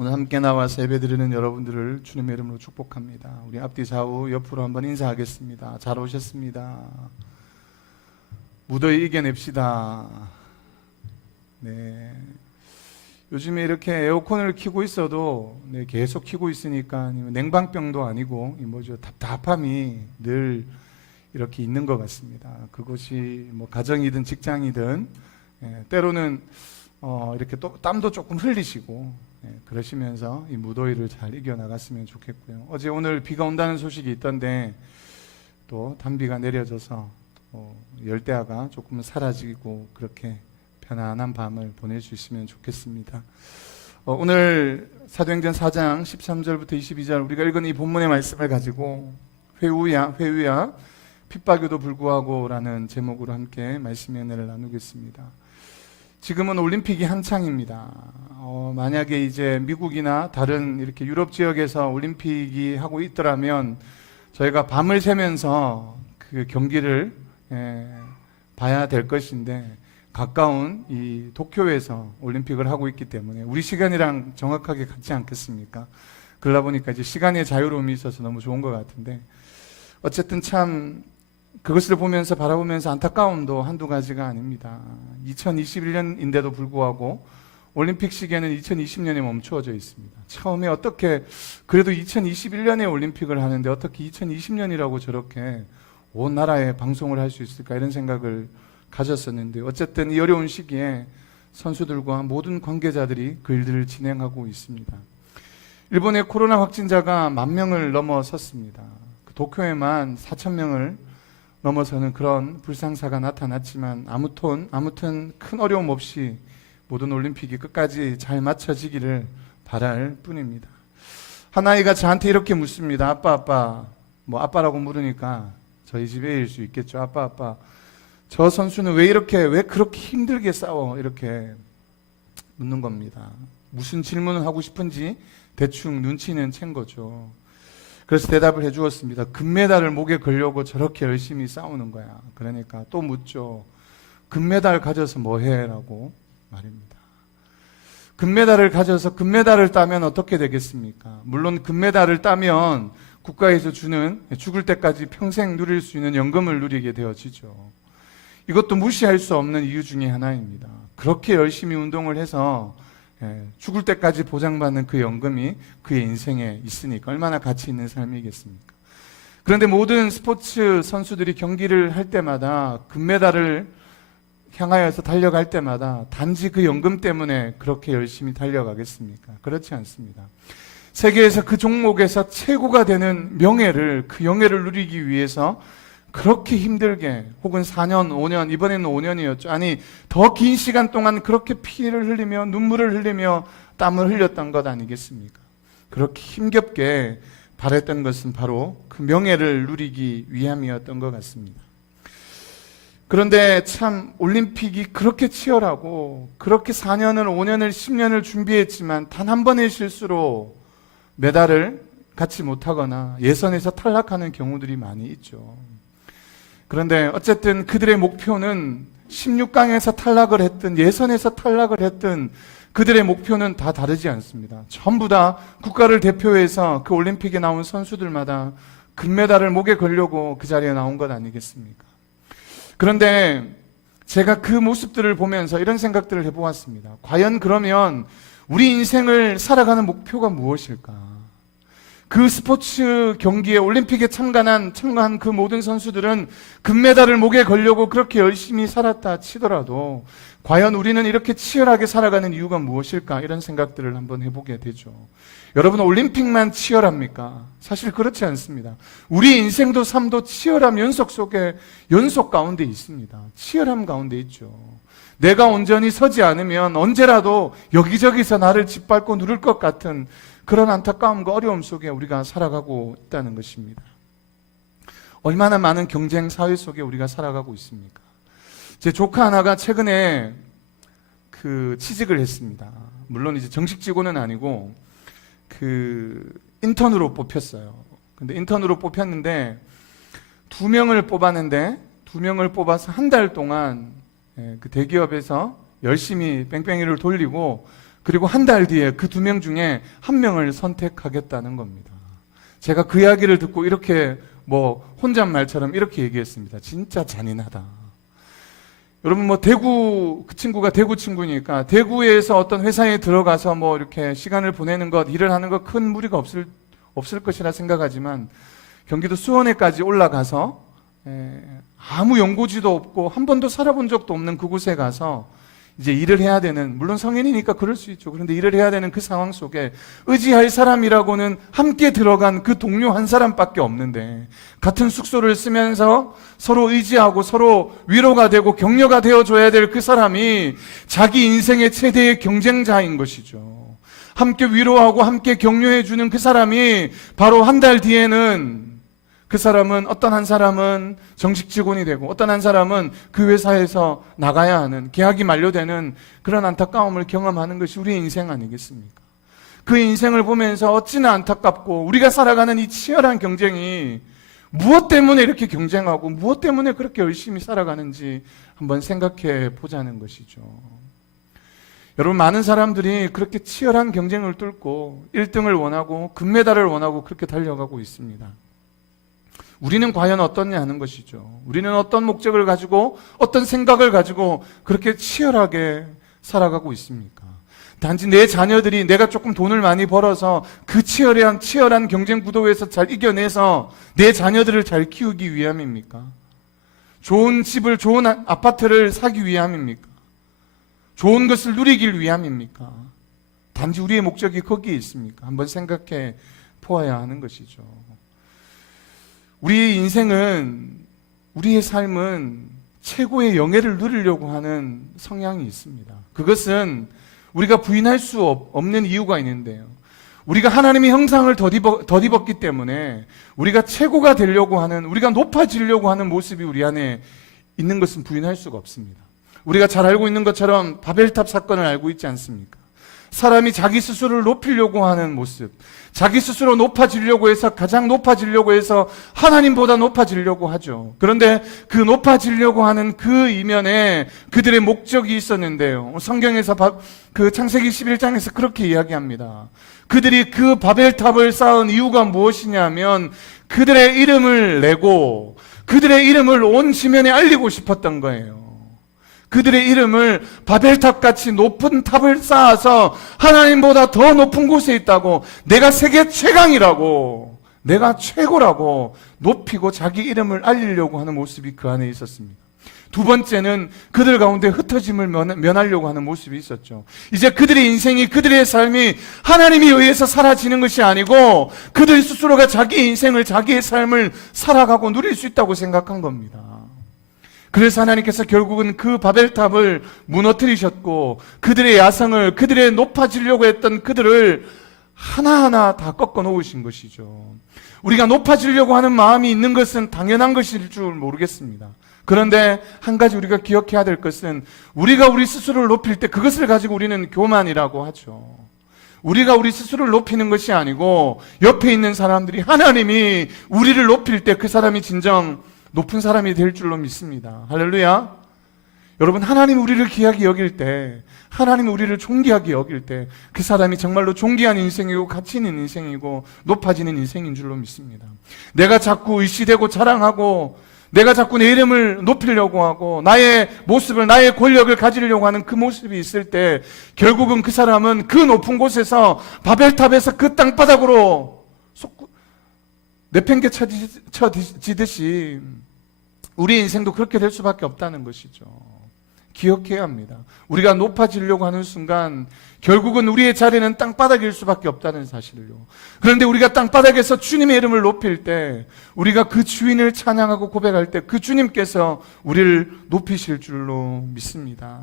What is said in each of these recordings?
오늘 함께 나와서 예배드리는 여러분들을 주님의 이름으로 축복합니다. 우리 앞뒤 좌우 옆으로 한번 인사하겠습니다. 잘 오셨습니다. 무더위 이겨냅시다. 네. 요즘에 이렇게 에어컨을 켜고 있어도 계속 켜고 있으니까 냉방병도 아니고 답답함이 늘 이렇게 있는 것 같습니다. 그것이 가정이든 직장이든 때로는 이렇게 또 땀도 조금 흘리시고 그러시면서 이 무더위를 잘 이겨나갔으면 좋겠고요. 어제 오늘 비가 온다는 소식이 있던데 또 단비가 내려져서 열대야가 조금 사라지고 그렇게 편안한 밤을 보낼 수 있으면 좋겠습니다. 오늘 사도행전 4장 13절부터 22절 우리가 읽은 이 본문의 말씀을 가지고 회우야 핍박에도 불구하고 라는 제목으로 함께 말씀의 은혜를 나누겠습니다. 지금은 올림픽이 한창입니다. 만약에 이제 미국이나 다른 이렇게 유럽 지역에서 올림픽이 하고 있더라면 저희가 밤을 새면서 그 경기를 봐야 될 것인데 가까운 이 도쿄에서 올림픽을 하고 있기 때문에 우리 시간이랑 정확하게 같지 않겠습니까? 그러다 보니까 이제 시간의 자유로움이 있어서 너무 좋은 것 같은데 어쨌든 참 그것을 보면서 바라보면서 안타까움도 한두 가지가 아닙니다. 2021년인데도 불구하고 올림픽 시계는 2020년에 멈추어져 있습니다. 처음에 어떻게 그래도 2021년에 올림픽을 하는데 어떻게 2020년이라고 저렇게 온 나라에 방송을 할 수 있을까 이런 생각을 가졌었는데 어쨌든 이 어려운 시기에 선수들과 모든 관계자들이 그 일들을 진행하고 있습니다. 일본의 코로나 확진자가 10,000명을 넘어섰습니다. 그 도쿄에만 4,000명을 넘어서는 그런 불상사가 나타났지만 아무튼 큰 어려움 없이 모든 올림픽이 끝까지 잘 마쳐지기를 바랄 뿐입니다. 한 아이가 저한테 이렇게 묻습니다. 아빠 아빠라고 물으니까 저희 집에일 수 있겠죠. 아빠 저 선수는 왜 그렇게 힘들게 싸워? 이렇게 묻는 겁니다. 무슨 질문을 하고 싶은지 대충 눈치는 챈 거죠. 그래서 대답을 해주었습니다. 금메달을 목에 걸려고 저렇게 열심히 싸우는 거야. 그러니까 또 묻죠. 금메달 가져서 뭐 해? 라고 말입니다. 금메달을 가져서 금메달을 따면 어떻게 되겠습니까? 물론 금메달을 따면 국가에서 주는 죽을 때까지 평생 누릴 수 있는 연금을 누리게 되어지죠. 이것도 무시할 수 없는 이유 중에 하나입니다. 그렇게 열심히 운동을 해서 죽을 때까지 보장받는 그 연금이 그의 인생에 있으니까 얼마나 가치 있는 삶이겠습니까? 그런데 모든 스포츠 선수들이 경기를 할 때마다 금메달을 향하여서 달려갈 때마다 단지 그 연금 때문에 그렇게 열심히 달려가겠습니까? 그렇지 않습니다. 세계에서 그 종목에서 최고가 되는 그 영예를 누리기 위해서 그렇게 힘들게 혹은 4년, 5년, 이번에는 5년이었죠. 아니 더 긴 시간 동안 그렇게 피를 흘리며 눈물을 흘리며 땀을 흘렸던 것 아니겠습니까? 그렇게 힘겹게 바랬던 것은 바로 그 명예를 누리기 위함이었던 것 같습니다. 그런데 참 올림픽이 그렇게 치열하고 그렇게 4년을, 5년을, 10년을 준비했지만 단 한 번의 실수로 메달을 갖지 못하거나 예선에서 탈락하는 경우들이 많이 있죠. 그런데 어쨌든 그들의 목표는 16강에서 탈락을 했든 예선에서 탈락을 했든 그들의 목표는 다 다르지 않습니다. 전부 다 국가를 대표해서 그 올림픽에 나온 선수들마다 금메달을 목에 걸려고 그 자리에 나온 것 아니겠습니까? 그런데 제가 그 모습들을 보면서 이런 생각들을 해보았습니다. 과연 그러면 우리 인생을 살아가는 목표가 무엇일까? 그 스포츠 경기에 올림픽에 참가한 그 모든 선수들은 금메달을 목에 걸려고 그렇게 열심히 살았다 치더라도 과연 우리는 이렇게 치열하게 살아가는 이유가 무엇일까? 이런 생각들을 한번 해보게 되죠. 여러분 올림픽만 치열합니까? 사실 그렇지 않습니다. 우리 인생도 삶도 치열함 연속 가운데 있습니다. 치열함 가운데 있죠. 내가 온전히 서지 않으면 언제라도 여기저기서 나를 짓밟고 누를 것 같은 그런 안타까움과 어려움 속에 우리가 살아가고 있다는 것입니다. 얼마나 많은 경쟁 사회 속에 우리가 살아가고 있습니까? 제 조카 하나가 최근에 취직을 했습니다. 물론 이제 정식 직원은 아니고 인턴으로 뽑혔어요. 근데 인턴으로 뽑혔는데 2명을 뽑아서 한 달 동안 그 대기업에서 열심히 뺑뺑이를 돌리고 그리고 한 달 뒤에 그 2명 중에 한 명을 선택하겠다는 겁니다. 제가 그 이야기를 듣고 이렇게 혼잣말처럼 이렇게 얘기했습니다. 진짜 잔인하다. 여러분 대구, 그 친구가 대구 친구니까 대구에서 어떤 회사에 들어가서 이렇게 시간을 보내는 것, 일을 하는 것 큰 무리가 없을 것이라 생각하지만 경기도 수원에까지 올라가서 아무 연고지도 없고 한 번도 살아본 적도 없는 그곳에 가서 이제 일을 해야 되는, 물론 성인이니까 그럴 수 있죠. 그런데 일을 해야 되는 그 상황 속에 의지할 사람이라고는 함께 들어간 그 동료 한 사람밖에 없는데, 같은 숙소를 쓰면서 서로 의지하고 서로 위로가 되고 격려가 되어줘야 될 그 사람이 자기 인생의 최대의 경쟁자인 것이죠. 함께 위로하고 함께 격려해주는 그 사람이 바로 한 달 뒤에는 그 사람은, 어떤 한 사람은 정식 직원이 되고 어떤 한 사람은 그 회사에서 나가야 하는, 계약이 만료되는 그런 안타까움을 경험하는 것이 우리의 인생 아니겠습니까? 그 인생을 보면서 어찌나 안타깝고, 우리가 살아가는 이 치열한 경쟁이 무엇 때문에 이렇게 경쟁하고 무엇 때문에 그렇게 열심히 살아가는지 한번 생각해 보자는 것이죠. 여러분, 많은 사람들이 그렇게 치열한 경쟁을 뚫고 1등을 원하고 금메달을 원하고 그렇게 달려가고 있습니다. 우리는 과연 어떻냐 하는 것이죠. 우리는 어떤 목적을 가지고, 어떤 생각을 가지고 그렇게 치열하게 살아가고 있습니까? 단지 내 자녀들이 내가 조금 돈을 많이 벌어서 그 치열한 경쟁 구도에서 잘 이겨내서 내 자녀들을 잘 키우기 위함입니까? 좋은 집을, 좋은 아파트를 사기 위함입니까? 좋은 것을 누리길 위함입니까? 단지 우리의 목적이 거기에 있습니까? 한번 생각해 보아야 하는 것이죠. 우리의 인생은, 우리의 삶은 최고의 영예를 누리려고 하는 성향이 있습니다. 그것은 우리가 부인할 수 없는 이유가 있는데요. 우리가 하나님의 형상을 덧입었기 때문에 우리가 최고가 되려고 하는, 우리가 높아지려고 하는 모습이 우리 안에 있는 것은 부인할 수가 없습니다. 우리가 잘 알고 있는 것처럼 바벨탑 사건을 알고 있지 않습니까? 사람이 자기 스스로를 높이려고 하는 모습, 자기 스스로 높아지려고 해서, 가장 높아지려고 해서 하나님보다 높아지려고 하죠. 그런데 그 높아지려고 하는 그 이면에 그들의 목적이 있었는데요. 성경에서 그 창세기 11장에서 그렇게 이야기합니다. 그들이 그 바벨탑을 쌓은 이유가 무엇이냐면 그들의 이름을 내고 그들의 이름을 온 지면에 알리고 싶었던 거예요. 그들의 이름을 바벨탑같이 높은 탑을 쌓아서 하나님보다 더 높은 곳에 있다고, 내가 세계 최강이라고, 내가 최고라고 높이고 자기 이름을 알리려고 하는 모습이 그 안에 있었습니다. 두 번째는 그들 가운데 흩어짐을 면하려고 하는 모습이 있었죠. 이제 그들의 인생이, 그들의 삶이 하나님에 의해서 사라지는 것이 아니고 그들 스스로가 자기 인생을, 자기의 삶을 살아가고 누릴 수 있다고 생각한 겁니다. 그래서 하나님께서 결국은 그 바벨탑을 무너뜨리셨고 그들의 야성을, 그들의 높아지려고 했던 그들을 하나하나 다 꺾어 놓으신 것이죠. 우리가 높아지려고 하는 마음이 있는 것은 당연한 것일 줄 모르겠습니다. 그런데 한 가지 우리가 기억해야 될 것은, 우리가 우리 스스로를 높일 때 그것을 가지고 우리는 교만이라고 하죠. 우리가 우리 스스로를 높이는 것이 아니고 옆에 있는 사람들이, 하나님이 우리를 높일 때 그 사람이 진정 높은 사람이 될 줄로 믿습니다. 할렐루야. 여러분, 하나님 우리를 귀하게 여길 때, 하나님 우리를 존귀하게 여길 때 그 사람이 정말로 존귀한 인생이고 가치 있는 인생이고 높아지는 인생인 줄로 믿습니다. 내가 자꾸 의시되고 자랑하고, 내가 자꾸 내 이름을 높이려고 하고 나의 모습을, 나의 권력을 가지려고 하는 그 모습이 있을 때 결국은 그 사람은 그 높은 곳에서, 바벨탑에서 그 땅바닥으로 내팽개쳐지듯이 우리 인생도 그렇게 될 수밖에 없다는 것이죠. 기억해야 합니다. 우리가 높아지려고 하는 순간 결국은 우리의 자리는 땅바닥일 수밖에 없다는 사실을요. 그런데 우리가 땅바닥에서 주님의 이름을 높일 때, 우리가 그 주인을 찬양하고 고백할 때 그 주님께서 우리를 높이실 줄로 믿습니다.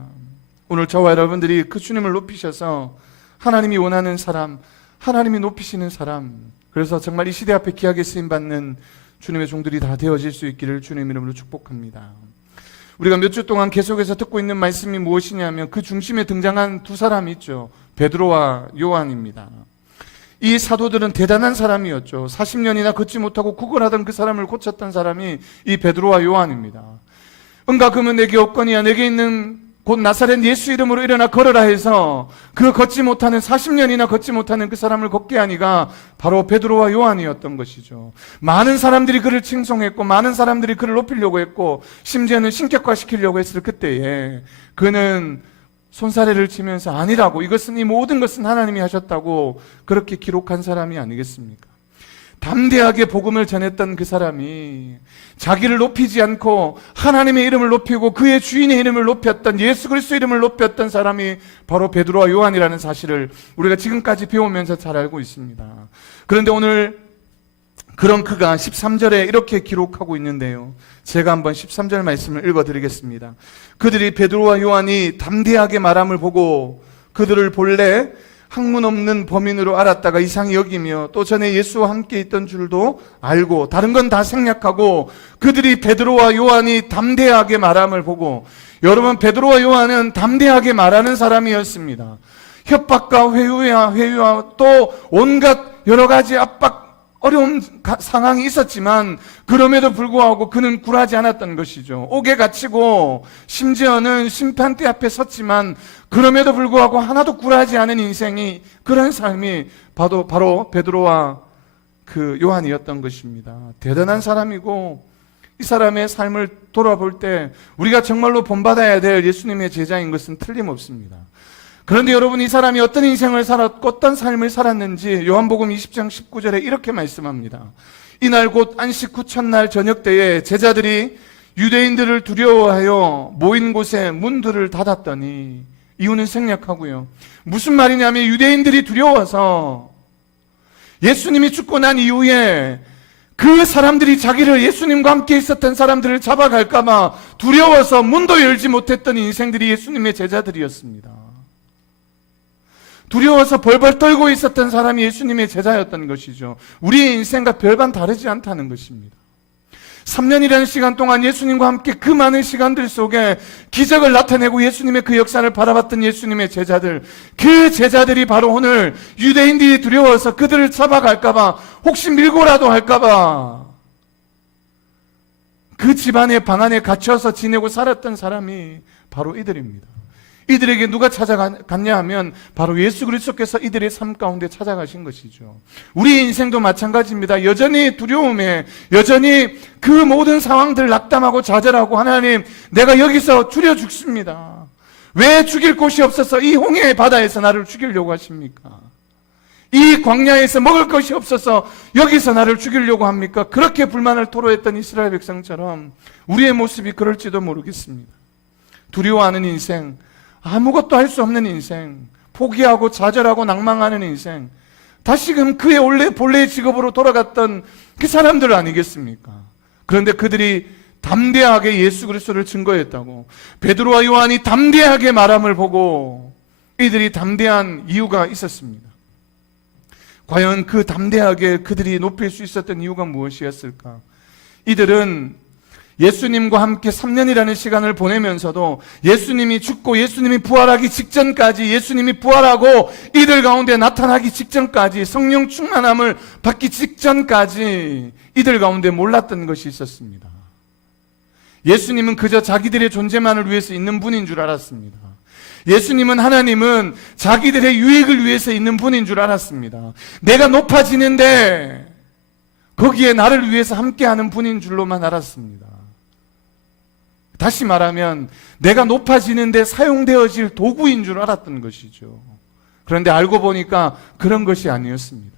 오늘 저와 여러분들이 그 주님을 높이셔서 하나님이 원하는 사람, 하나님이 높이시는 사람, 그래서 정말 이 시대 앞에 귀하게 쓰임받는 주님의 종들이 다 되어질 수 있기를 주님 이름으로 축복합니다. 우리가 몇 주 동안 계속해서 듣고 있는 말씀이 무엇이냐면 그 중심에 등장한 두 사람이 있죠. 베드로와 요한입니다. 이 사도들은 대단한 사람이었죠. 40년이나 걷지 못하고 구걸하던 그 사람을 고쳤던 사람이 이 베드로와 요한입니다. 은과 금은 내게 없거니와 내게 있는 곧 나사렛 예수 이름으로 일어나 걸어라 해서 그 걷지 못하는 40년이나 걷지 못하는 그 사람을 걷게 하니가 바로 베드로와 요한이었던 것이죠. 많은 사람들이 그를 칭송했고 많은 사람들이 그를 높이려고 했고 심지어는 신격화시키려고 했을 그때에 그는 손사래를 치면서 아니라고, 이것은 이 모든 것은 하나님이 하셨다고 그렇게 기록한 사람이 아니겠습니까? 담대하게 복음을 전했던 그 사람이 자기를 높이지 않고 하나님의 이름을 높이고 그의 주인의 이름을 높였던, 예수 그리스도 이름을 높였던 사람이 바로 베드로와 요한이라는 사실을 우리가 지금까지 배우면서 잘 알고 있습니다. 그런데 오늘 그런 그가 13절에 이렇게 기록하고 있는데요, 제가 한번 13절 말씀을 읽어드리겠습니다. 그들이 베드로와 요한이 담대하게 말함을 보고 그들을 본래 학문 없는 범인으로 알았다가 이상히 여기며 또 전에 예수와 함께 있던 줄도 알고 다른 건 다 생략하고 그들이 베드로와 요한이 담대하게 말함을 보고, 여러분 베드로와 요한은 담대하게 말하는 사람이었습니다. 협박과 회유와 또 온갖 여러 가지 압박, 어려운 상황이 있었지만 그럼에도 불구하고 그는 굴하지 않았던 것이죠. 옥에 갇히고 심지어는 심판대 앞에 섰지만 그럼에도 불구하고 하나도 굴하지 않은 인생이, 그런 삶이 바로 베드로와 그 요한이었던 것입니다. 대단한 사람이고, 이 사람의 삶을 돌아볼 때 우리가 정말로 본받아야 될 예수님의 제자인 것은 틀림없습니다. 그런데 여러분, 이 사람이 어떤 인생을 살았고 어떤 삶을 살았는지 요한복음 20장 19절에 이렇게 말씀합니다. 이날 곧 안식 후 첫날 저녁 때에 제자들이 유대인들을 두려워하여 모인 곳에 문들을 닫았더니, 이유는 생략하고요. 무슨 말이냐면 유대인들이 두려워서 예수님이 죽고 난 이후에 그 사람들이 자기를, 예수님과 함께 있었던 사람들을 잡아갈까봐 두려워서 문도 열지 못했던 인생들이 예수님의 제자들이었습니다. 두려워서 벌벌 떨고 있었던 사람이 예수님의 제자였던 것이죠. 우리의 인생과 별반 다르지 않다는 것입니다. 3년이라는 시간 동안 예수님과 함께 그 많은 시간들 속에 기적을 나타내고 예수님의 그 역사를 바라봤던 예수님의 제자들, 그 제자들이 바로 오늘 유대인들이 두려워서 그들을 잡아갈까봐, 혹시 밀고라도 할까봐 그 집안의 방 안에 갇혀서 지내고 살았던 사람이 바로 이들입니다. 이들에게 누가 찾아갔냐 하면 바로 예수 그리스도께서 이들의 삶 가운데 찾아가신 것이죠. 우리 인생도 마찬가지입니다. 여전히 두려움에, 여전히 그 모든 상황들을 낙담하고 좌절하고, 하나님 내가 여기서 죽여 죽습니다. 왜 죽일 곳이 없어서 이 홍해의 바다에서 나를 죽이려고 하십니까? 이 광야에서 먹을 것이 없어서 여기서 나를 죽이려고 합니까? 그렇게 불만을 토로했던 이스라엘 백성처럼 우리의 모습이 그럴지도 모르겠습니다. 두려워하는 인생, 아무것도 할 수 없는 인생, 포기하고 좌절하고 낭망하는 인생, 다시금 그의 원래 본래의 직업으로 돌아갔던 그 사람들 아니겠습니까? 그런데 그들이 담대하게 예수 그리스도를 증거했다고, 베드로와 요한이 담대하게 말함을 보고 이들이 담대한 이유가 있었습니다. 과연 그 담대하게 그들이 높일 수 있었던 이유가 무엇이었을까? 이들은 예수님과 함께 3년이라는 시간을 보내면서도 예수님이 죽고 예수님이 부활하기 직전까지, 예수님이 부활하고 이들 가운데 나타나기 직전까지, 성령 충만함을 받기 직전까지 이들 가운데 몰랐던 것이 있었습니다. 예수님은 그저 자기들의 존재만을 위해서 있는 분인 줄 알았습니다. 예수님은, 하나님은 자기들의 유익을 위해서 있는 분인 줄 알았습니다. 내가 높아지는데 거기에 나를 위해서 함께하는 분인 줄로만 알았습니다. 다시 말하면 내가 높아지는데 사용되어질 도구인 줄 알았던 것이죠. 그런데 알고 보니까 그런 것이 아니었습니다.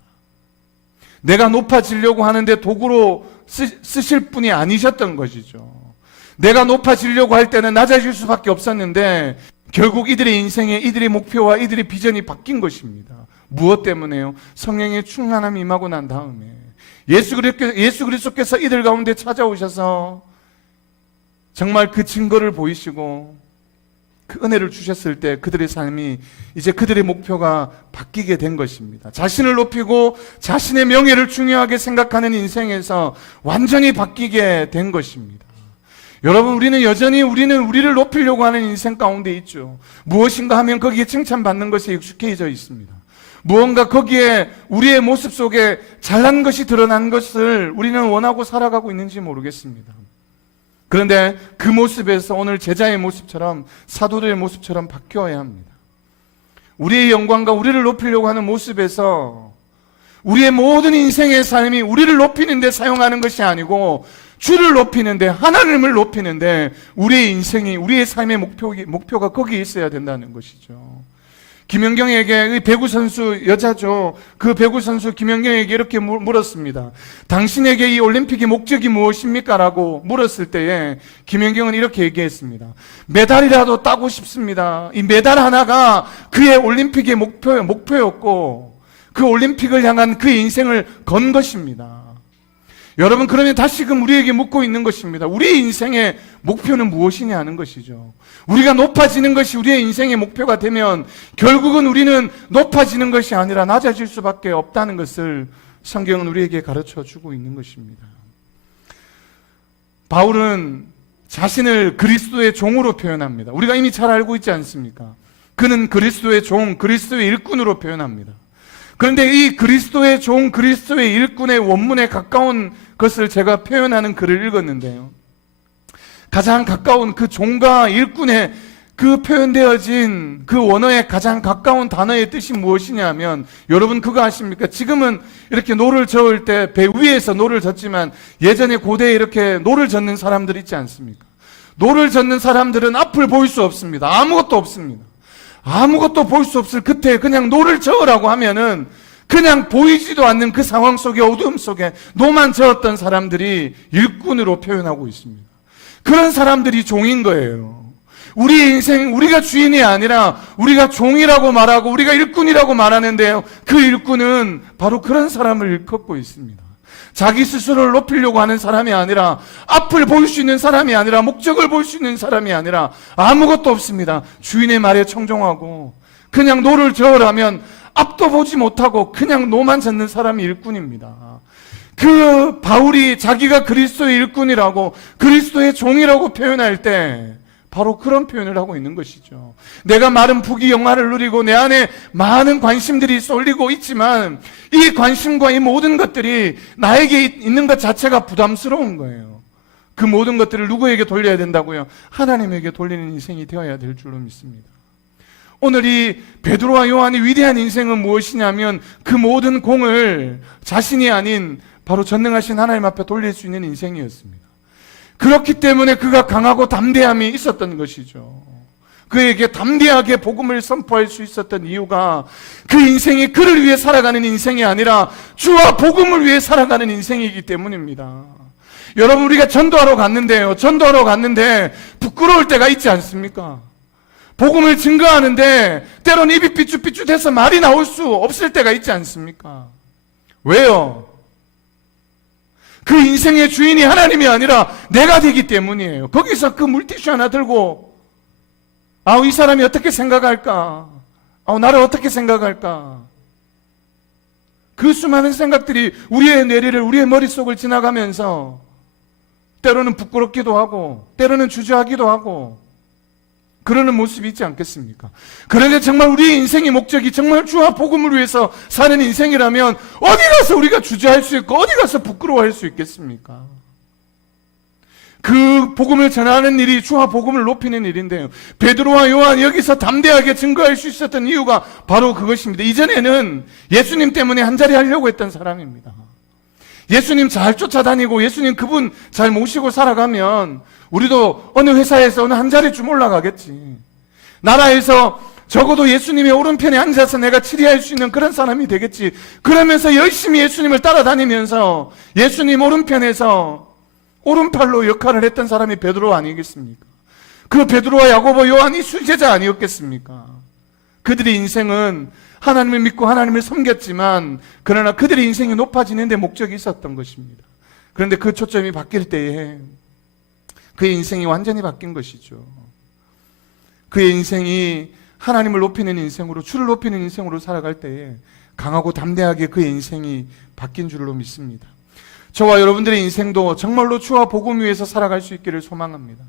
내가 높아지려고 하는데 도구로 쓰실 분이 아니셨던 것이죠. 내가 높아지려고 할 때는 낮아질 수밖에 없었는데 결국 이들의 인생에 이들의 목표와 이들의 비전이 바뀐 것입니다. 무엇 때문에요? 성령의 충만함이 임하고 난 다음에 예수 그리스도께서 이들 가운데 찾아오셔서 정말 그 증거를 보이시고 그 은혜를 주셨을 때 그들의 삶이, 이제 그들의 목표가 바뀌게 된 것입니다. 자신을 높이고 자신의 명예를 중요하게 생각하는 인생에서 완전히 바뀌게 된 것입니다. 여러분, 우리는 여전히 우리를 높이려고 하는 인생 가운데 있죠. 무엇인가 하면 거기에 칭찬받는 것에 익숙해져 있습니다. 무언가 거기에 우리의 모습 속에 잘난 것이 드러난 것을 우리는 원하고 살아가고 있는지 모르겠습니다. 그런데 그 모습에서 오늘 제자의 모습처럼, 사도들의 모습처럼 바뀌어야 합니다. 우리의 영광과 우리를 높이려고 하는 모습에서 우리의 모든 인생의 삶이 우리를 높이는 데 사용하는 것이 아니고 주를 높이는데, 하나님을 높이는데 우리의 인생이, 우리의 삶의 목표가 거기에 있어야 된다는 것이죠. 김연경에게, 배구 선수, 여자죠. 그 배구 선수 김연경에게 이렇게 물었습니다. 당신에게 이 올림픽의 목적이 무엇입니까? 라고 물었을 때에 김연경은 이렇게 얘기했습니다. 메달이라도 따고 싶습니다. 이 메달 하나가 그의 올림픽의 목표였고 그 올림픽을 향한 그의 인생을 건 것입니다. 여러분, 그러면 다시금 우리에게 묻고 있는 것입니다. 우리의 인생의 목표는 무엇이냐 하는 것이죠. 우리가 높아지는 것이 우리의 인생의 목표가 되면 결국은 우리는 높아지는 것이 아니라 낮아질 수밖에 없다는 것을 성경은 우리에게 가르쳐 주고 있는 것입니다. 바울은 자신을 그리스도의 종으로 표현합니다. 우리가 이미 잘 알고 있지 않습니까? 그는 그리스도의 종, 그리스도의 일꾼으로 표현합니다. 그런데 이 그리스도의 종, 그리스도의 일꾼의 원문에 가까운 것을 제가 표현하는 글을 읽었는데요. 가장 가까운 그 종과 일꾼의 그 표현되어진 그 원어에 가장 가까운 단어의 뜻이 무엇이냐면, 여러분 그거 아십니까? 지금은 이렇게 노를 저을 때 배 위에서 노를 젓지만 예전에 고대에 이렇게 노를 젓는 사람들 있지 않습니까? 노를 젓는 사람들은 앞을 볼 수 없습니다. 아무것도 없습니다. 아무것도 볼 수 없을 그때 그냥 노를 저으라고 하면은 그냥 보이지도 않는 그 상황 속에, 어두움 속에 노만 저었던 사람들이 일꾼으로 표현하고 있습니다. 그런 사람들이 종인 거예요. 우리의 인생, 우리가 주인이 아니라 우리가 종이라고 말하고 우리가 일꾼이라고 말하는데요, 그 일꾼은 바로 그런 사람을 일컫고 있습니다. 자기 스스로를 높이려고 하는 사람이 아니라, 앞을 볼 수 있는 사람이 아니라, 목적을 볼 수 있는 사람이 아니라, 아무것도 없습니다. 주인의 말에 청종하고 그냥 노를 저으라면 앞도 보지 못하고 그냥 노만 젓는 사람이 일꾼입니다. 그 바울이 자기가 그리스도의 일꾼이라고, 그리스도의 종이라고 표현할 때 바로 그런 표현을 하고 있는 것이죠. 내가 많은 부귀 영화를 누리고 내 안에 많은 관심들이 쏠리고 있지만 이 관심과 이 모든 것들이 나에게 있는 것 자체가 부담스러운 거예요. 그 모든 것들을 누구에게 돌려야 된다고요? 하나님에게 돌리는 인생이 되어야 될 줄로 믿습니다. 오늘 이 베드로와 요한의 위대한 인생은 무엇이냐면, 그 모든 공을 자신이 아닌 바로 전능하신 하나님 앞에 돌릴 수 있는 인생이었습니다. 그렇기 때문에 그가 강하고 담대함이 있었던 것이죠. 그에게 담대하게 복음을 선포할 수 있었던 이유가 그 인생이 그를 위해 살아가는 인생이 아니라 주와 복음을 위해 살아가는 인생이기 때문입니다. 여러분, 우리가 전도하러 갔는데요, 전도하러 갔는데 부끄러울 때가 있지 않습니까? 복음을 증거하는데 때로는 입이 삐쭉삐쭉해서 말이 나올 수 없을 때가 있지 않습니까? 왜요? 그 인생의 주인이 하나님이 아니라 내가 되기 때문이에요. 거기서 그 물티슈 하나 들고, 이 사람이 어떻게 생각할까? 나를 어떻게 생각할까? 그 수많은 생각들이 우리의 뇌리를, 우리의 머릿속을 지나가면서 때로는 부끄럽기도 하고 때로는 주저하기도 하고 그러는 모습이 있지 않겠습니까? 그런데 정말 우리의 인생의 목적이 정말 주와 복음을 위해서 사는 인생이라면 어디 가서 우리가 주저할 수 있고 어디 가서 부끄러워할 수 있겠습니까? 그 복음을 전하는 일이 주와 복음을 높이는 일인데요, 베드로와 요한 여기서 담대하게 증거할 수 있었던 이유가 바로 그것입니다. 이전에는 예수님 때문에 한자리 하려고 했던 사람입니다. 예수님 잘 쫓아다니고 예수님 그분 잘 모시고 살아가면 우리도 어느 회사에서 어느 한 자리쯤 올라가겠지. 나라에서 적어도 예수님의 오른편에 앉아서 내가 치리할 수 있는 그런 사람이 되겠지. 그러면서 열심히 예수님을 따라다니면서 예수님 오른편에서 오른팔로 역할을 했던 사람이 베드로 아니겠습니까? 그 베드로와 야고보, 요한이 수제자 아니었겠습니까? 그들의 인생은 하나님을 믿고 하나님을 섬겼지만 그러나 그들의 인생이 높아지는 데 목적이 있었던 것입니다. 그런데 그 초점이 바뀔 때에 그의 인생이 완전히 바뀐 것이죠. 그의 인생이 하나님을 높이는 인생으로, 주를 높이는 인생으로 살아갈 때에 강하고 담대하게 그의 인생이 바뀐 줄로 믿습니다. 저와 여러분들의 인생도 정말로 주와 복음 위에서 살아갈 수 있기를 소망합니다.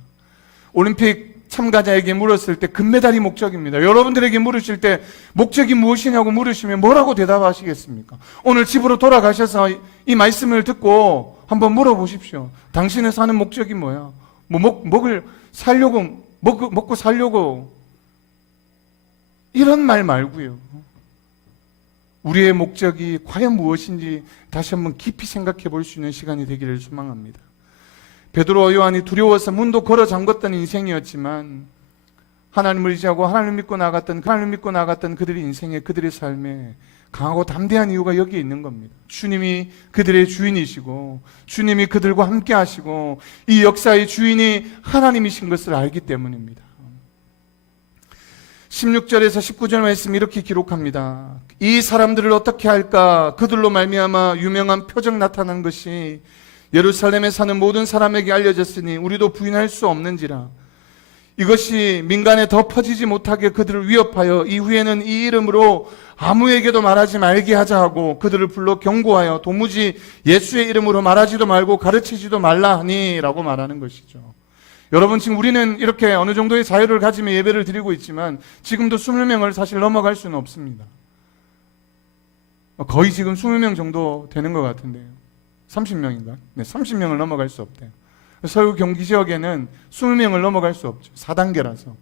올림픽 참가자에게 물었을 때 금메달이 목적입니다. 여러분들에게 물으실 때 목적이 무엇이냐고 물으시면 뭐라고 대답하시겠습니까? 오늘 집으로 돌아가셔서 이 말씀을 듣고 한번 물어보십시오. 당신의 사는 목적이 뭐야? 먹을 살려고 먹고 살려고 이런 말 말고요. 우리의 목적이 과연 무엇인지 다시 한번 깊이 생각해 볼 수 있는 시간이 되기를 소망합니다. 베드로와 요한이 두려워서 문도 걸어 잠궜던 인생이었지만 하나님을 의지하고 하나님을 믿고 나갔던 그들의 인생에, 그들의 삶에 강하고 담대한 이유가 여기에 있는 겁니다. 주님이 그들의 주인이시고 주님이 그들과 함께 하시고 이 역사의 주인이 하나님이신 것을 알기 때문입니다. 16절에서 19절 말씀 이렇게 기록합니다. 이 사람들을 어떻게 할까? 그들로 말미암아 유명한 표적 나타난 것이 예루살렘에 사는 모든 사람에게 알려졌으니 우리도 부인할 수 없는지라. 이것이 민간에 더 퍼지지 못하게 그들을 위협하여 이후에는 이 이름으로 아무에게도 말하지 말게 하자 하고 그들을 불러 경고하여 도무지 예수의 이름으로 말하지도 말고 가르치지도 말라 하니 라고 말하는 것이죠. 여러분, 지금 우리는 이렇게 어느 정도의 자유를 가지며 예배를 드리고 있지만 지금도 20명을 사실 넘어갈 수는 없습니다. 거의 지금 20명 정도 되는 것 같은데요. 30명인가? 네, 30명을 넘어갈 수 없대요. 서울 경기 지역에는 20명을 넘어갈 수 없죠. 4단계라서.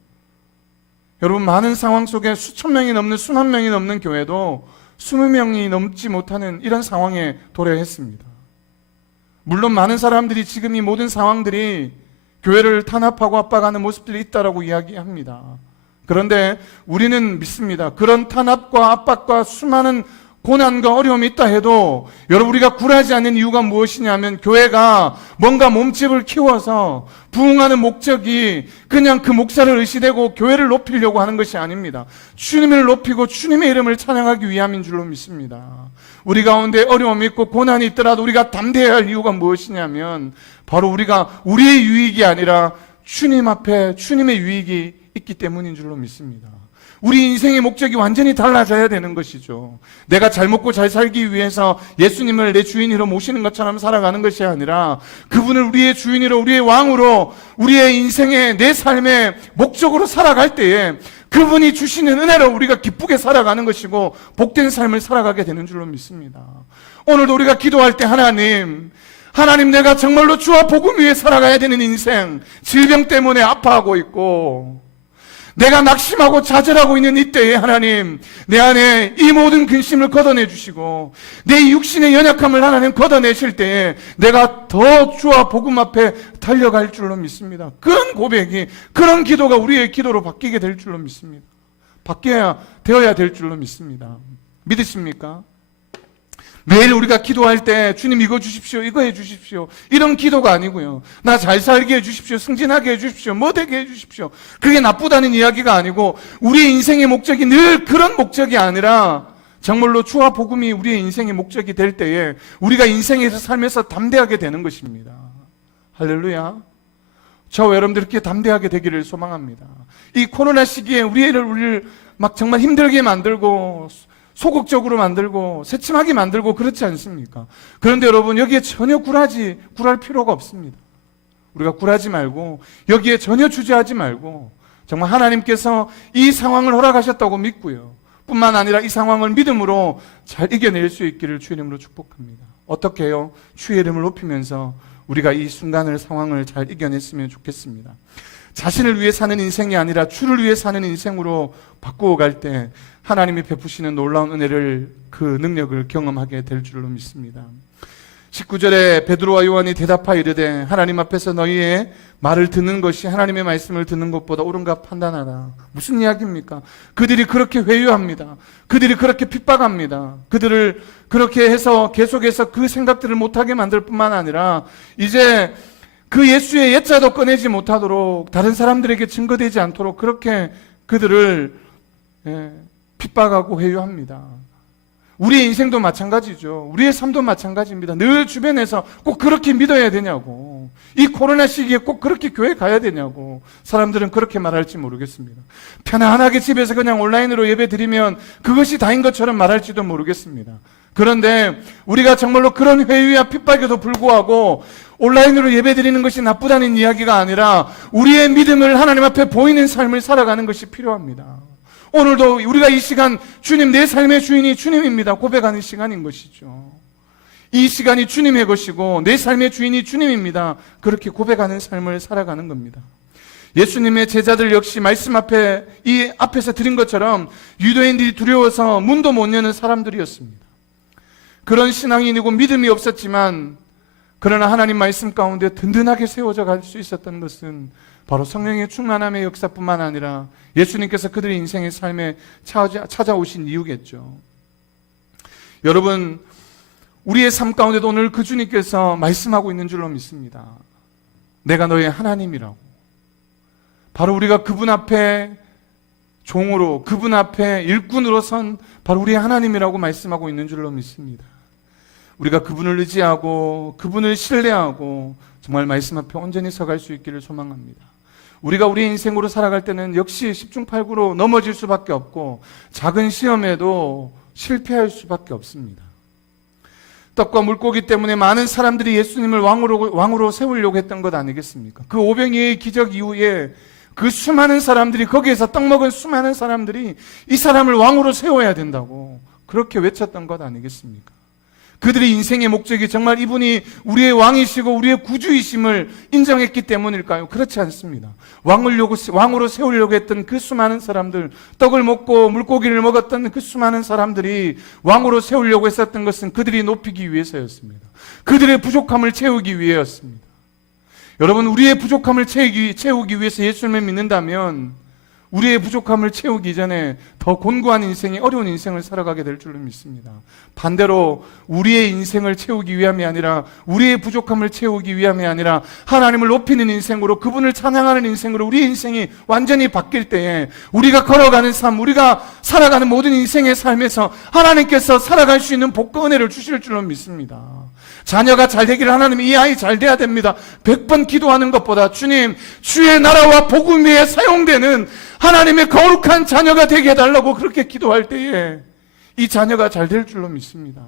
여러분, 많은 상황 속에 수천 명이 넘는, 수만 명이 넘는 교회도 20명이 넘지 못하는 이런 상황에 도래했습니다. 물론 많은 사람들이 지금 이 모든 상황들이 교회를 탄압하고 압박하는 모습들이 있다라고 이야기합니다. 그런데 우리는 믿습니다. 그런 탄압과 압박과 수많은 고난과 어려움이 있다 해도 여러분, 우리가 굴하지 않는 이유가 무엇이냐면 교회가 뭔가 몸집을 키워서 부흥하는 목적이 그냥 그 목사를 의시되고 교회를 높이려고 하는 것이 아닙니다. 주님을 높이고 주님의 이름을 찬양하기 위함인 줄로 믿습니다. 우리 가운데 어려움이 있고 고난이 있더라도 우리가 담대해야 할 이유가 무엇이냐면 바로 우리가 우리의 유익이 아니라 주님 앞에 주님의 유익이 있기 때문인 줄로 믿습니다. 우리 인생의 목적이 완전히 달라져야 되는 것이죠. 내가 잘 먹고 잘 살기 위해서 예수님을 내 주인으로 모시는 것처럼 살아가는 것이 아니라 그분을 우리의 주인으로, 우리의 왕으로, 우리의 인생의, 내 삶의 목적으로 살아갈 때에 그분이 주시는 은혜로 우리가 기쁘게 살아가는 것이고 복된 삶을 살아가게 되는 줄로 믿습니다. 오늘도 우리가 기도할 때 하나님, 내가 정말로 주와 복음 위에 살아가야 되는 인생, 질병 때문에 아파하고 있고 내가 낙심하고 좌절하고 있는 이때에 하나님, 내 안에 이 모든 근심을 걷어내 주시고 내 육신의 연약함을 하나님 걷어내실 때에 내가 더 주와 복음 앞에 달려갈 줄로 믿습니다. 그런 고백이, 그런 기도가 우리의 기도로 바뀌게 될 줄로 믿습니다. 되어야 될 줄로 믿습니다. 믿으십니까? 매일 우리가 기도할 때 주님 이거 주십시오, 이거 해 주십시오, 이런 기도가 아니고요. 나 잘 살게 해 주십시오, 승진하게 해 주십시오, 뭐 되게 해 주십시오. 그게 나쁘다는 이야기가 아니고 우리의 인생의 목적이 늘 그런 목적이 아니라 정말로 주와 복음이 우리의 인생의 목적이 될 때에 우리가 인생에서 살면서 담대하게 되는 것입니다. 할렐루야. 저와 여러분들 이렇게 담대하게 되기를 소망합니다. 이 코로나 시기에 우리를 막 정말 힘들게 만들고 소극적으로 만들고 새침하게 만들고 그렇지 않습니까? 그런데 여러분, 여기에 전혀 굴할 필요가 없습니다. 우리가 굴하지 말고 여기에 전혀 주저하지 말고 정말 하나님께서 이 상황을 허락하셨다고 믿고요. 뿐만 아니라 이 상황을 믿음으로 잘 이겨낼 수 있기를 주의 이름으로 축복합니다. 어떻게 해요? 주의 이름을 높이면서 우리가 이 순간을, 상황을 잘 이겨냈으면 좋겠습니다. 자신을 위해 사는 인생이 아니라 주를 위해 사는 인생으로 바꾸어 갈 때 하나님이 베푸시는 놀라운 은혜를, 그 능력을 경험하게 될 줄로 믿습니다. 19절에 베드로와 요한이 대답하여 이르되 하나님 앞에서 너희의 말을 듣는 것이 하나님의 말씀을 듣는 것보다 옳은가 판단하라. 무슨 이야기입니까? 그들이 그렇게 회유합니다. 그들이 그렇게 핍박합니다. 그들을 그렇게 해서 계속해서 그 생각들을 못하게 만들 뿐만 아니라 이제 그 예수의 옛자도 꺼내지 못하도록, 다른 사람들에게 증거되지 않도록 그렇게 그들을 핍박하고 회유합니다. 우리의 인생도 마찬가지죠. 우리의 삶도 마찬가지입니다. 늘 주변에서 꼭 그렇게 믿어야 되냐고, 이 코로나 시기에 꼭 그렇게 교회 가야 되냐고 사람들은 그렇게 말할지 모르겠습니다. 편안하게 집에서 그냥 온라인으로 예배 드리면 그것이 다인 것처럼 말할지도 모르겠습니다. 그런데 우리가 정말로 그런 회유와 핍박에도 불구하고 온라인으로 예배 드리는 것이 나쁘다는 이야기가 아니라 우리의 믿음을 하나님 앞에 보이는 삶을 살아가는 것이 필요합니다. 오늘도 우리가 이 시간 주님, 내 삶의 주인이 주님입니다 고백하는 시간인 것이죠. 이 시간이 주님의 것이고 내 삶의 주인이 주님입니다. 그렇게 고백하는 삶을 살아가는 겁니다. 예수님의 제자들 역시 말씀 앞에 이 앞에서 드린 것처럼 유대인들이 두려워서 문도 못 여는 사람들이었습니다. 그런 신앙인이고 믿음이 없었지만 그러나 하나님 말씀 가운데 든든하게 세워져 갈 수 있었던 것은 바로 성령의 충만함의 역사뿐만 아니라 예수님께서 그들의 인생의 삶에 찾아오신 이유겠죠. 여러분, 우리의 삶 가운데도 오늘 그 주님께서 말씀하고 있는 줄로 믿습니다. 내가 너의 하나님이라고. 바로 우리가 그분 앞에 종으로, 그분 앞에 일꾼으로 선 바로 우리의 하나님이라고 말씀하고 있는 줄로 믿습니다. 우리가 그분을 의지하고 그분을 신뢰하고 정말 말씀 앞에 온전히 서갈 수 있기를 소망합니다. 우리가 우리 인생으로 살아갈 때는 역시 십중팔구로 넘어질 수밖에 없고 작은 시험에도 실패할 수밖에 없습니다. 떡과 물고기 때문에 많은 사람들이 예수님을 왕으로 세우려고 했던 것 아니겠습니까? 그 오병이어의 기적 이후에 그 수많은 사람들이, 거기에서 떡 먹은 수많은 사람들이 이 사람을 왕으로 세워야 된다고 그렇게 외쳤던 것 아니겠습니까? 그들의 인생의 목적이 정말 이분이 우리의 왕이시고 우리의 구주이심을 인정했기 때문일까요? 그렇지 않습니다. 왕으로 세우려고 했던 그 수많은 사람들, 떡을 먹고 물고기를 먹었던 그 수많은 사람들이 왕으로 세우려고 했었던 것은 그들이 높이기 위해서였습니다. 그들의 부족함을 채우기 위해였습니다. 여러분, 우리의 부족함을 채우기 위해서 예수님을 믿는다면 우리의 부족함을 채우기 전에 더 곤고한 인생이, 어려운 인생을 살아가게 될 줄로 믿습니다. 반대로 우리의 인생을 채우기 위함이 아니라, 우리의 부족함을 채우기 위함이 아니라 하나님을 높이는 인생으로, 그분을 찬양하는 인생으로 우리의 인생이 완전히 바뀔 때에 우리가 걸어가는 삶, 우리가 살아가는 모든 인생의 삶에서 하나님께서 살아갈 수 있는 복과 은혜를 주실 줄로 믿습니다. 자녀가 잘 되기를, 하나님 이 아이 잘 돼야 됩니다. 100번 기도하는 것보다 주님, 주의 나라와 복음 위에 사용되는 하나님의 거룩한 자녀가 되게 해달라고 그렇게 기도할 때에 이 자녀가 잘 될 줄로 믿습니다.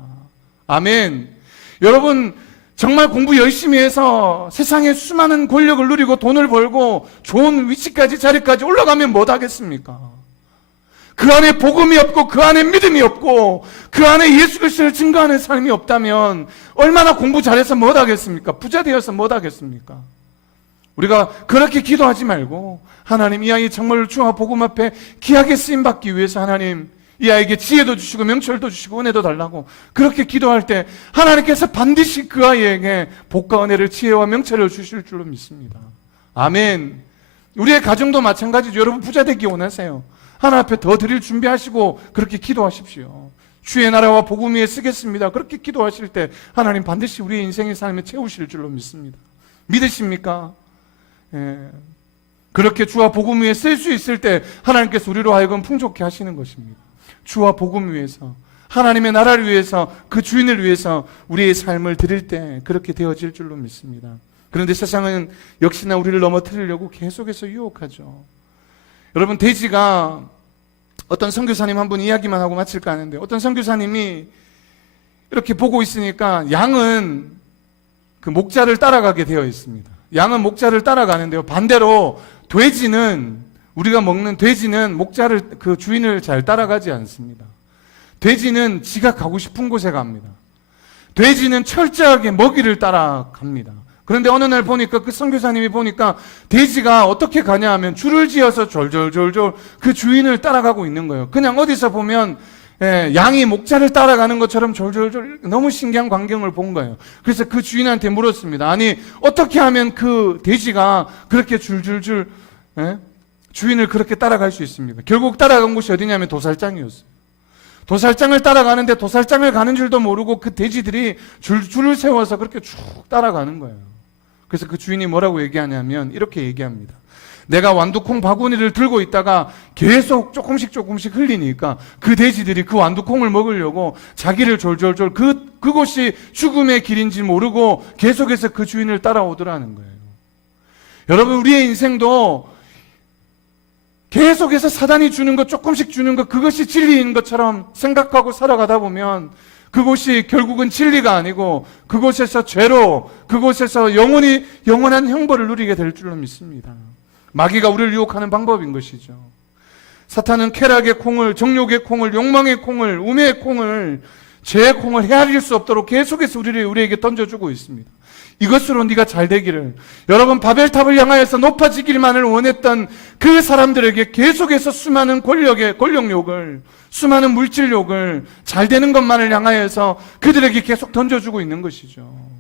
아멘. 여러분, 정말 공부 열심히 해서 세상에 수많은 권력을 누리고 돈을 벌고 좋은 위치까지, 자리까지 올라가면 못하겠습니까? 그 안에 복음이 없고 그 안에 믿음이 없고 그 안에 예수 그리스도를 증거하는 삶이 없다면 얼마나 공부 잘해서 못하겠습니까? 부자 되어서 못하겠습니까? 우리가 그렇게 기도하지 말고, 하나님 이 아이 정말 주와 복음 앞에 귀하게 쓰임받기 위해서 하나님 이 아이에게 지혜도 주시고 명철도 주시고 은혜도 달라고 그렇게 기도할 때 하나님께서 반드시 그 아이에게 복과 은혜를, 지혜와 명철을 주실 줄로 믿습니다. 아멘. 우리의 가정도 마찬가지죠. 여러분 부자 되기 원하세요? 하나님 앞에 더 드릴 준비하시고 그렇게 기도하십시오. 주의 나라와 복음 위에 쓰겠습니다. 그렇게 기도하실 때 하나님 반드시 우리의 인생의 삶에 채우실 줄로 믿습니다. 믿으십니까? 예. 그렇게 주와 복음 위에 쓸 수 있을 때 하나님께서 우리로 하여금 풍족케 하시는 것입니다. 주와 복음 위해서, 하나님의 나라를 위해서, 그 주인을 위해서 우리의 삶을 드릴 때 그렇게 되어질 줄로 믿습니다. 그런데 세상은 역시나 우리를 넘어뜨리려고 계속해서 유혹하죠. 여러분, 돼지가, 어떤 선교사님 한 분 이야기만 하고 마칠까 하는데, 어떤 선교사님이 이렇게 보고 있으니까 양은 그 목자를 따라가게 되어 있습니다. 양은 목자를 따라가는데요, 반대로 돼지는, 우리가 먹는 돼지는 목자를, 그 주인을 잘 따라가지 않습니다. 돼지는 지가 가고 싶은 곳에 갑니다. 돼지는 철저하게 먹이를 따라갑니다. 그런데 어느 날 보니까, 그 선교사님이 보니까 돼지가 어떻게 가냐 하면 줄을 지어서 졸졸졸졸 그 주인을 따라가고 있는 거예요. 그냥 어디서 보면 양이 목자를 따라가는 것처럼 졸졸졸, 너무 신기한 광경을 본 거예요. 그래서 그 주인한테 물었습니다. 아니 어떻게 하면 그 돼지가 그렇게 줄줄줄 주인을 그렇게 따라갈 수 있습니까? 결국 따라간 곳이 어디냐면 도살장이었어요. 도살장을 따라가는데 도살장을 가는 줄도 모르고 그 돼지들이 줄을 세워서 그렇게 쭉 따라가는 거예요. 그래서 그 주인이 뭐라고 얘기하냐면 이렇게 얘기합니다. 내가 완두콩 바구니를 들고 있다가 계속 조금씩 흘리니까 그 돼지들이 그 완두콩을 먹으려고 자기를 졸졸졸, 그곳이 죽음의 길인지 모르고 계속해서 그 주인을 따라오더라는 거예요. 여러분, 우리의 인생도 계속해서 사단이 주는 것, 조금씩 주는 것, 그것이 진리인 것처럼 생각하고 살아가다 보면 그곳이 결국은 진리가 아니고 그곳에서 죄로, 그곳에서 영원한 형벌을 누리게 될 줄로 믿습니다. 마귀가 우리를 유혹하는 방법인 것이죠. 사탄은 쾌락의 콩을, 정욕의 콩을, 욕망의 콩을, 우매의 콩을 죄의 공을 헤아릴 수 없도록 계속해서 우리에게 던져주고 있습니다. 이것으로 네가 잘 되기를, 여러분 바벨탑을 향하여서 높아지기만을 원했던 그 사람들에게 계속해서 수많은 권력욕을, 수많은 물질욕을, 잘 되는 것만을 향하여서 그들에게 계속 던져주고 있는 것이죠.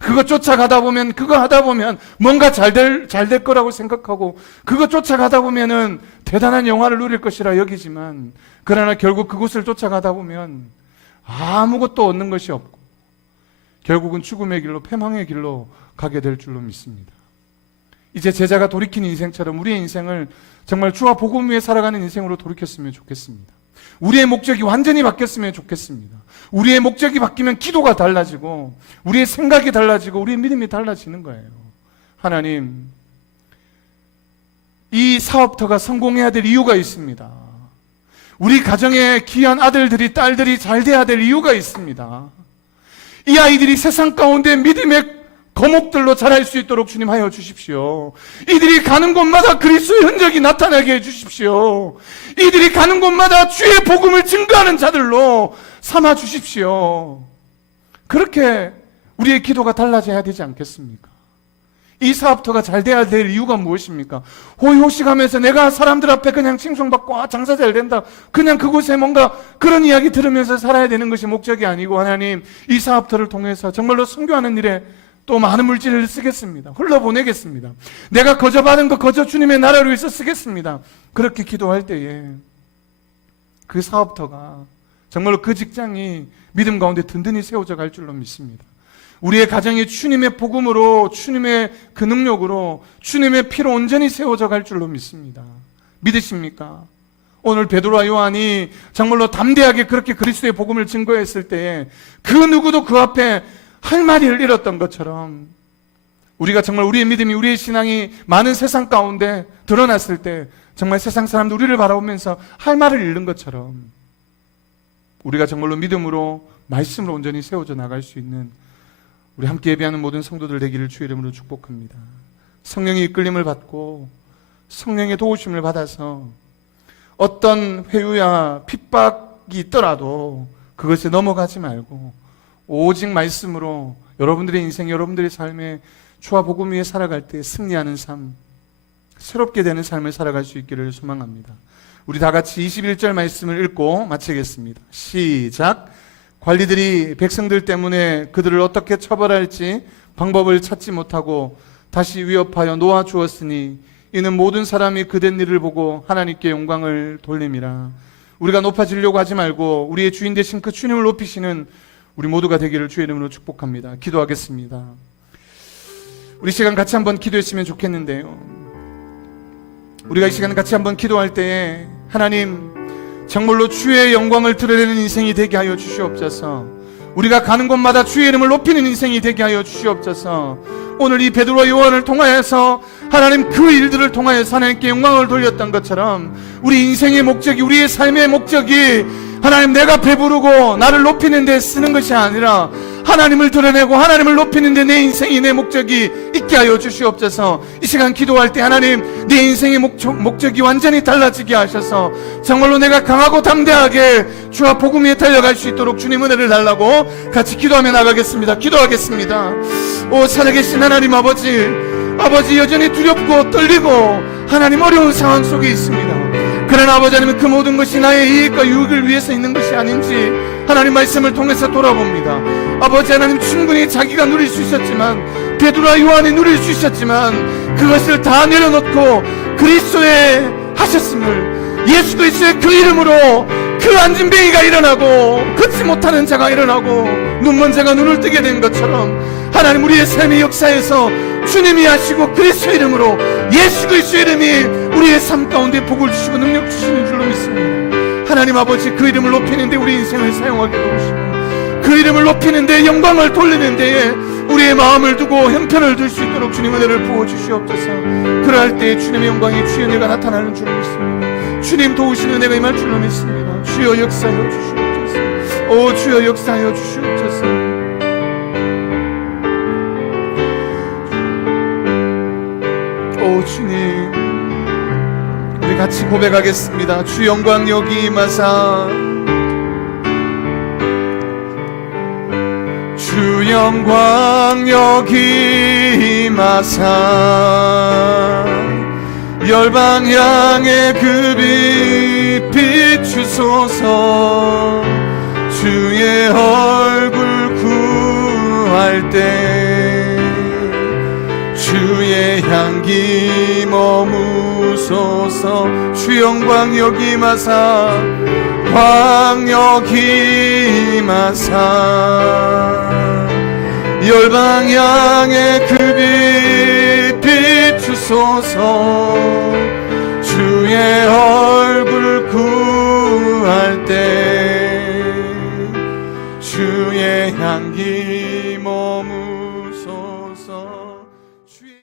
그거 쫓아가다 보면, 그거 하다 보면 뭔가 잘 될 거라고 생각하고, 그거 쫓아가다 보면은 대단한 영화를 누릴 것이라 여기지만, 그러나 결국 그곳을 쫓아가다 보면 아무것도 얻는 것이 없고 결국은 죽음의 길로, 패망의 길로 가게 될 줄로 믿습니다. 이제 제자가 돌이킨 인생처럼 우리의 인생을 정말 주와 복음 위에 살아가는 인생으로 돌이켰으면 좋겠습니다. 우리의 목적이 완전히 바뀌었으면 좋겠습니다. 우리의 목적이 바뀌면 기도가 달라지고, 우리의 생각이 달라지고, 우리의 믿음이 달라지는 거예요. 하나님, 이 사업터가 성공해야 될 이유가 있습니다. 우리 가정에 귀한 아들들이, 딸들이 잘 돼야 될 이유가 있습니다. 이 아이들이 세상 가운데 믿음의 거목들로 자랄 수 있도록 주님 하여 주십시오. 이들이 가는 곳마다 그리스도의 흔적이 나타나게 해 주십시오. 이들이 가는 곳마다 주의 복음을 증거하는 자들로 삼아 주십시오. 그렇게 우리의 기도가 달라져야 되지 않겠습니까? 이 사업터가 잘 돼야 될 이유가 무엇입니까? 호의호식하면서 내가 사람들 앞에 그냥 칭송받고 장사 잘 된다, 그냥 그곳에 뭔가 그런 이야기 들으면서 살아야 되는 것이 목적이 아니고, 하나님 이 사업터를 통해서 정말로 선교하는 일에 또 많은 물질을 쓰겠습니다. 흘러보내겠습니다. 내가 거저 받은 거 거저 주님의 나라를 위해서 쓰겠습니다. 그렇게 기도할 때에 그 사업터가, 정말로 그 직장이 믿음 가운데 든든히 세워져 갈 줄로 믿습니다. 우리의 가정이 주님의 복음으로, 주님의 그 능력으로, 주님의 피로 온전히 세워져 갈 줄로 믿습니다. 믿으십니까? 오늘 베드로와 요한이 정말로 담대하게 그렇게 그리스도의 복음을 증거했을 때에 그 누구도 그 앞에 할 말을 잃었던 것처럼, 우리가 정말 우리의 믿음이, 우리의 신앙이 많은 세상 가운데 드러났을 때 정말 세상 사람들 우리를 바라보면서 할 말을 잃는 것처럼, 우리가 정말로 믿음으로, 말씀으로 온전히 세워져 나갈 수 있는 우리 함께 예배하는 모든 성도들 되기를 주의 이름으로 축복합니다. 성령의 이끌림을 받고 성령의 도우심을 받아서 어떤 회유야 핍박이 있더라도 그것에 넘어가지 말고 오직 말씀으로 여러분들의 인생, 여러분들의 삶에 주와 복음 위에 살아갈 때 승리하는 삶, 새롭게 되는 삶을 살아갈 수 있기를 소망합니다. 우리 다 같이 21절 말씀을 읽고 마치겠습니다. 시작. 관리들이 백성들 때문에 그들을 어떻게 처벌할지 방법을 찾지 못하고 다시 위협하여 놓아 주었으니 이는 모든 사람이 그된 일을 보고 하나님께 영광을 돌림이라. 우리가 높아지려고 하지 말고 우리의 주인 되신 그 주님을 높이시는 우리 모두가 되기를 주의 이름으로 축복합니다. 기도하겠습니다. 우리 시간 같이 한번 기도했으면 좋겠는데요, 우리가 이 시간 같이 한번 기도할 때에 하나님, 정말로 주의 영광을 드러내는 인생이 되게 하여 주시옵소서. 우리가 가는 곳마다 주의 이름을 높이는 인생이 되게 하여 주시옵소서. 오늘 이 베드로와 요한을 통하여서 하나님 그 일들을 통하여서 하나님께 영광을 돌렸던 것처럼 우리 인생의 목적이, 우리의 삶의 목적이 하나님 내가 배부르고 나를 높이는 데 쓰는 것이 아니라 하나님을 드러내고 하나님을 높이는 데 내 인생이, 내 목적이 있게 하여 주시옵소서. 이 시간 기도할 때 하나님 내 인생의 목적이 완전히 달라지게 하셔서 정말로 내가 강하고 담대하게 주와 복음 위에 달려갈 수 있도록 주님 은혜를 달라고 같이 기도하며 나가겠습니다. 기도하겠습니다. 오 살아계신 하나님 아버지, 여전히 두렵고 떨리고 하나님 어려운 상황 속에 있습니다. 그러나 아버지 하나님, 그 모든 것이 나의 이익과 유익을 위해서 있는 것이 아닌지 하나님 말씀을 통해서 돌아봅니다. 아버지 하나님, 충분히 자기가 누릴 수 있었지만, 베드로와 요한이 누릴 수 있었지만 그것을 다 내려놓고 그리스도의 하셨음을, 예수 그리스도의 그 이름으로 그 앉은 뱅이가 일어나고 걷지 못하는 자가 일어나고 눈먼 자가 눈을 뜨게 된 것처럼 하나님 우리의 삶의 역사에서 주님이 하시고 그리스도 이름으로, 예수 그리스도 이름이 우리의 삶 가운데 복을 주시고 능력 주시는 줄로 믿습니다. 하나님 아버지, 그 이름을 높이는 데 우리 인생을 사용하게 도우시고 그 이름을 높이는 데, 영광을 돌리는 데에 우리의 마음을 두고 형편을 둘 수 있도록 주님 은혜를 부어주시옵소서. 그러할 때 주님의 영광이, 주의 은혜가 나타나는 줄로 믿습니다. 주님 도우시는 은혜가 임할 줄로 믿습니다. 주여 역사하여 주시옵소서. 오 주여 역사하여 주시옵소서. 오 주님, 우리 같이 고백하겠습니다. 주 영광 여기 임하사 영광 여기 임하사 열방 향해 그 빛 비추소서. 주의 얼굴 구할 때 주의 향기 머무소서. 주 영광 여기 임하사 광 여기 임하사 열방 향해 그 빛 비추소서. 주의 얼굴 구할 때 주의 향기